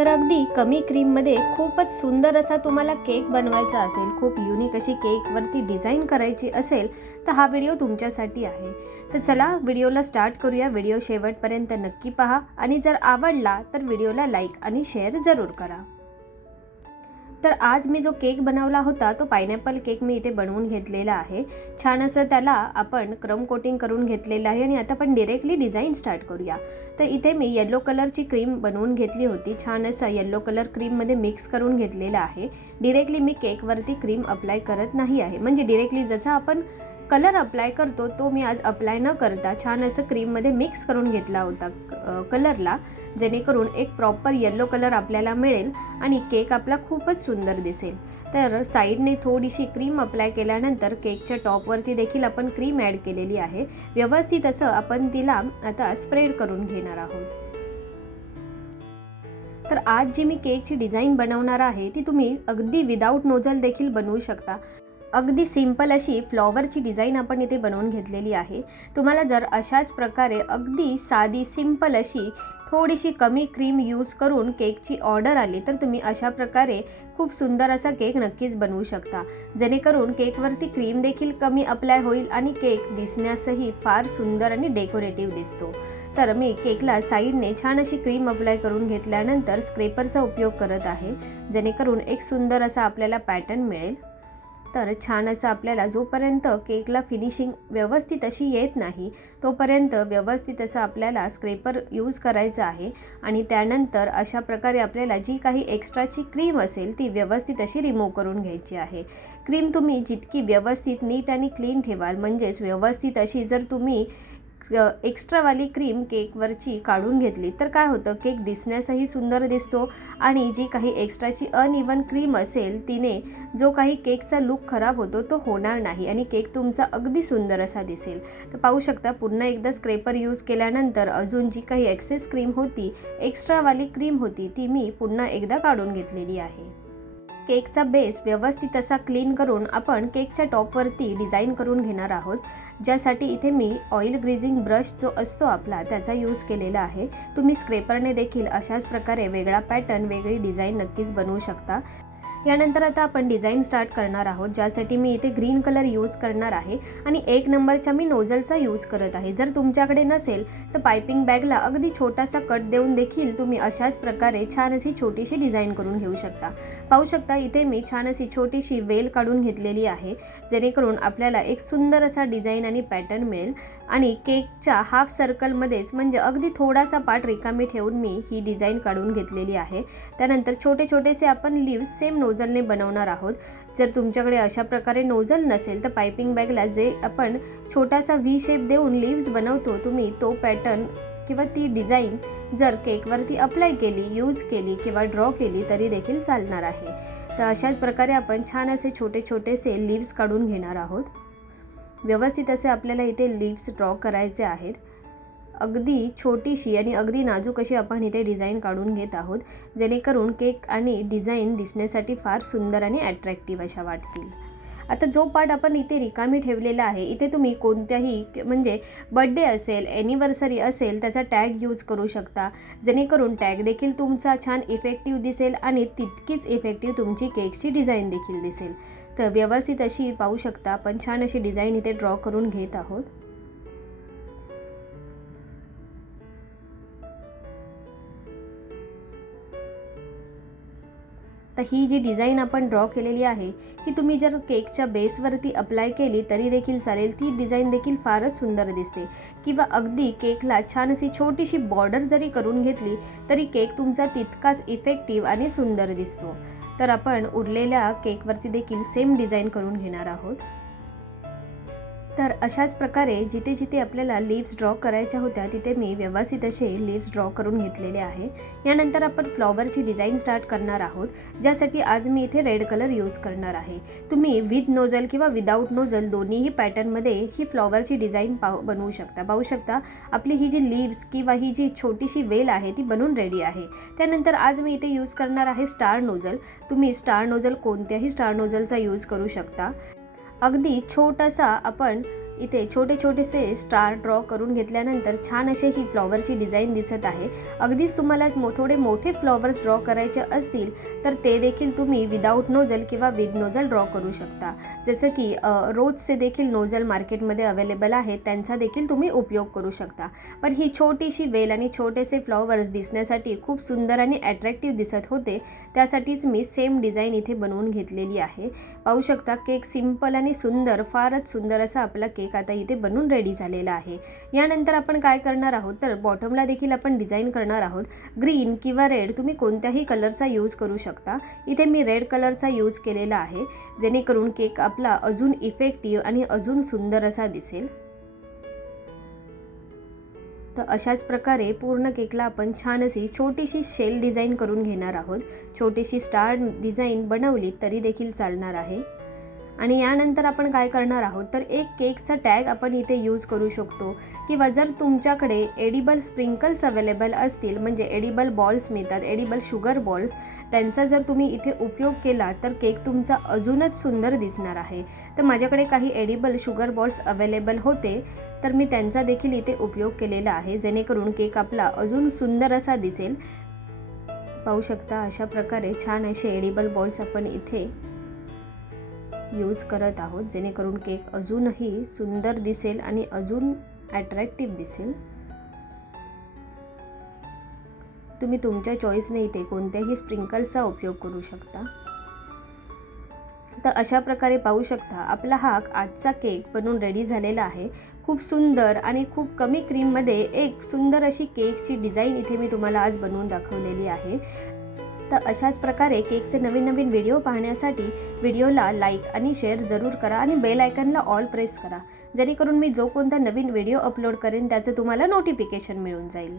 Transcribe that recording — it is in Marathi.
तर अगदी कमी क्रीममध्ये खूपच सुंदर असा तुम्हाला केक बनवायचा असेल, खूप युनिक अशी केकवरती डिझाईन करायची असेल तर हा व्हिडिओ तुमच्यासाठी आहे। तर चला व्हिडिओला स्टार्ट करूया। व्हिडिओ शेवटपर्यंत नक्की पहा आणि जर आवडला तर व्हिडिओला लाईक आणि शेअर जरूर करा। तर आज मी जो केक बनवला होता तो पायनॅपल केक मी इथे बनवून घेतलेला आहे। छान असं त्याला आपण क्रम कोटिंग करून घेतलेलं आहे आणि आता आपण डायरेक्टली डिझाईन स्टार्ट करूया। तर इथे मी येलो कलरची क्रीम बनवून घेतली होती। छान असं येलो कलर क्रीममध्ये मिक्स करून घेतलेला आहे। डायरेक्टली मी केकवरती क्रीम अप्लाय करत नाही आहे, म्हणजे डायरेक्टली जसा आपण कलर अप्लाय करतो तो मी आज अप्लाय न करता छान असं क्रीममध्ये मिक्स करून घेतला होता कलरला, जेणेकरून एक प्रॉपर येलो कलर आपल्याला मिळेल आणि केक आपला खूपच सुंदर दिसेल। तर साईडने थोडीशी क्रीम अप्लाय केल्यानंतर केकच्या टॉपवरती देखील आपण क्रीम ॲड केलेली आहे। व्यवस्थित असं आपण तिला आता स्प्रेड करून घेणार आहोत। तर आज जी मी केकची डिझाईन बनवणार आहे ती तुम्ही अगदी विदाऊट नोझल देखील बनवू शकता। अगदी सिंपल अशी फ्लॉवरची डिझाईन आपण इथे बनवून घेतलेली आहे। तुम्हाला जर अशाच प्रकारे अगदी साधी सिंपल अशी थोडीशी कमी क्रीम यूज करून केकची ऑर्डर आली तर तुम्ही अशा प्रकारे खूप सुंदर असा केक नक्कीच बनवू शकता, जेणेकरून केकवरती क्रीम देखील कमी अप्लाय होईल आणि केक दिसण्यासही फार सुंदर आणि डेकोरेटिव्ह दिसतो। तर मी केकला साईडने छान अशी क्रीम अप्लाय करून घेतल्यानंतर स्क्रेपरचा उपयोग करत आहे, जेणेकरून एक सुंदर असा आपल्याला पॅटर्न मिळेल। तर छान असं आपल्याला जोपर्यंत केकला फिनिशिंग व्यवस्थित अशी येत नाही तोपर्यंत व्यवस्थित असं आपल्याला स्क्रेपर यूज करायचं आहे आणि त्यानंतर अशा प्रकारे आपल्याला जी काही एक्स्ट्राची क्रीम असेल ती व्यवस्थित अशी रिमूव्ह करून घ्यायची आहे। क्रीम तुम्ही जितकी व्यवस्थित नीट आणि क्लीन ठेवाल, म्हणजेच व्यवस्थित अशी जर तुम्ही एक्स्ट्रावाली क्रीम केकवरची काढून घेतली तर काय होतं, केक दिसण्यासही सुंदर दिसतो आणि जी काही एक्स्ट्राची अनइवन क्रीम असेल तिने जो काही केकचा लुक खराब होतो तो होणार नाही आणि केक तुमचा अगदी सुंदर असा दिसेल। तर पाहू शकता पुन्हा एकदा स्क्रेपर यूज केल्यानंतर अजून जी काही एक्सेस क्रीम होती, एक्स्ट्रावाली क्रीम होती, ती मी पुन्हा एकदा काढून घेतलेली आहे। केकचा बेस व्यवस्थित असा क्लीन करून आपण केकच्या टॉपवरती डिझाईन करून घेणार आहोत, ज्यासाठी इथे मी ऑइल ग्रीजिंग ब्रश जो असतो आपला त्याचा यूज केलेला आहे। तुम्ही स्क्रेपरने देखील अशाच प्रकारे वेगळा पॅटर्न, वेगळी डिझाईन नक्कीच बनवू शकता। यानंतर आता आपण डिझाईन स्टार्ट करणार आहोत, ज्यासाठी मी इथे ग्रीन कलर यूज करणार आहे आणि 1 नंबरच्या मी नोझलचा यूज करत आहे। जर तुमच्याकडे नसेल तर पायपिंग बॅगला अगदी छोटासा कट देऊन देखील तुम्ही अशाच प्रकारे छान अशी छोटीशी डिझाईन करून घेऊ शकता। पाहू शकता इथे मी छान अशी छोटीशी वेल काढून घेतलेली आहे, जेणेकरून आपल्याला एक सुंदर असा डिझाईन आणि पॅटर्न मिळेल आणि केकच्या हाफ सर्कलमध्येच, म्हणजे अगदी थोडासा पार्ट रिकामी ठेवून मी ही डिझाईन काढून घेतलेली आहे। त्यानंतर छोटे छोटेसे आपण लीव्स सेम नोझलने बनवणार आहोत। जर तुमच्याकडे अशा प्रकारे नोझल नसेल तर पायपिंग बॅगला जे आपण छोटासा व्ही शेप देऊन लीव्स बनवतो, तुम्ही तो पॅटर्न किंवा ती डिझाईन जर केकवरती अप्लाय केली, यूज केली किंवा ड्रॉ केली तरी देखील चालणार आहे। तर अशाच प्रकारे आपण छान असे छोटे छोटेसे लीव्स काढून घेणार आहोत। व्यवस्थित असे आपल्याला इथे लीव्स ड्रॉ करायचे आहेत। अगदी छोटीशी आणि अगदी नाजूक अशी आपण इथे डिझाईन काढून घेत आहोत, जेणेकरून केक आणि डिझाईन दिसण्यासाठी फार सुंदर आणि अट्रॅक्टिव्ह अशा वाटतील। आता जो पार्ट आपण इथे रिकामी ठेवलेला आहे, इथे तुम्ही कोणत्याही म्हणजे बर्थडे असेल, ॲनिव्हर्सरी असेल त्याचा टॅग यूज करू शकता, जेणेकरून टॅग देखील तुमचा छान इफेक्टिव्ह दिसेल आणि तितकीच इफेक्टिव्ह तुमची केकची डिझाईन देखील दिसेल। तर व्यवस्थित अशी पाहू शकता आपण छान अशी डिझाईन इथे ड्रॉ करून घेत आहोत। तर ही जी डिझाईन आपण ड्रॉ केलेली आहे ही तुम्ही जर केकच्या बेसवरती अप्लाय केली तरी देखील चालेल, ती डिझाईन देखील फारच सुंदर दिसते। किंवा अगदी केकला छान अशी छोटीशी बॉर्डर जरी करून घेतली तरी केक तुमचा तितकाच इफेक्टिव्ह आणि सुंदर दिसतो। तर आपण उरलेल्या केकवरती देखील सेम डिझाईन करून घेणार आहोत। तर अशाच प्रकारे जिथे जिथे आपल्याला लीव्स ड्रॉ करायच्या होत्या तिथे मी व्यवस्थित असे लीव्स ड्रॉ करून घेतलेले आहे। यानंतर आपण फ्लॉवरची डिझाईन स्टार्ट करणार आहोत, ज्यासाठी आज मी इथे रेड कलर यूज करणार आहे। तुम्ही विथ नोझल किंवा विदाऊट नोझल दोन्हीही पॅटर्नमध्ये ही फ्लॉवरची डिझाईन बनवू शकता। पाहू शकता आपली ही जी लीव्स किंवा ही जी छोटीशी वेल आहे ती बनून रेडी आहे। त्यानंतर आज मी इथे यूज करणार आहे स्टार नोझल। तुम्ही स्टार नोझल कोणत्याही स्टार नोझलचा यूज करू शकता। अगदी छोटासा आपण इथे छोटे छोटेसे स्टार ड्रॉ करून घेतल्यानंतर छान असे ही फ्लॉवरची डिझाईन दिसत आहे. अगदीच तुम्हाला थोडे मोठे फ्लॉवर्स ड्रॉ करायचे असतील तर ते देखील तुम्ही विदाऊट नोजल किंवा विथ नोजल ड्रॉ करू शकता. जसं की रोजचे देखील नोजल मार्केटमध्ये अवेलेबल आहेत, त्यांचा देखील तुम्ही उपयोग करू शकता. पण ही छोटीशी वेल आणि छोटेसे फ्लॉवर्स दिसण्यासाठी खूप सुंदर आणि अट्रॅक्टिव्ह दिसत होते, त्यासाठीच मी सेम डिझाईन इथे बनवून घेतलेली आहे. पाहू शकता केक सिंपल आणि सुंदर, फारच सुंदर असा आपला केक आता इथे बनून रेडी झालेला आहे. यानंतर आपण काय करणार आहोत तर बॉटमला देखील आपण डिझाईन करणार आहोत. ग्रीन किंवा रेड तुम्ही कोणत्याही कलरचा यूज करू शकता. इथे मी रेड कलरचा यूज केलेला आहे, जेणेकरून केक आपला अजून इफेक्टिव्ह आणि अजून सुंदर असा दिसेल. तर अशाच प्रकारे पूर्ण केकला आपण छान अशी छोटीशी शेल डिझाईन करून घेणार आहोत. छोटीशी स्टार डिझाईन बनवली तरी देखील चालणार आहे. आणि यानंतर आपण काय करणार आहोत तर एक केकचा टॅग आपण इथे यूज करू शकतो, किंवा जर तुमच्याकडे एडिबल स्प्रिंकल्स अवेलेबल असतील, म्हणजे एडिबल बॉल्स मिळतात, एडिबल शुगर बॉल्स, त्यांचा जर तुम्ही इथे उपयोग केला तर केक तुमचा अजूनच सुंदर दिसणार आहे. तर माझ्याकडे काही एडिबल शुगर बॉल्स अवेलेबल होते, तर मी त्यांचा देखील इथे उपयोग केलेला आहे, जेणेकरून केक आपला अजून सुंदर असा दिसेल. पाहू शकता अशा प्रकारे छान असे एडिबल बॉल्स आपण इथे यूज करत आहोत, जेणेकरून केक अजूनही सुंदर दिसेल आणि अजून अट्रॅक्टिव्ह दिसेल. तुम्ही तुमच्या चॉईसने इथे कोणत्याही स्प्रिंकल्सचा उपयोग करू शकता. तर अशा प्रकारे पाहू शकता आपला हा आजचा केक बनून रेडी झालेला आहे. खूप सुंदर आणि खूप कमी क्रीममध्ये एक सुंदर अशी केकची डिझाईन इथे मी तुम्हाला आज बनवून दाखवलेली आहे. तर अशाच प्रकारे केकचे नवीन नवीन व्हिडिओ पाहण्यासाठी व्हिडिओला लाईक आणि शेअर जरूर करा आणि बेल आयकॉनला ऑल प्रेस करा, जेणेकरून मी जो कोणता नवीन व्हिडिओ अपलोड करेन त्याचं तुम्हाला नोटिफिकेशन मिळून जाईल.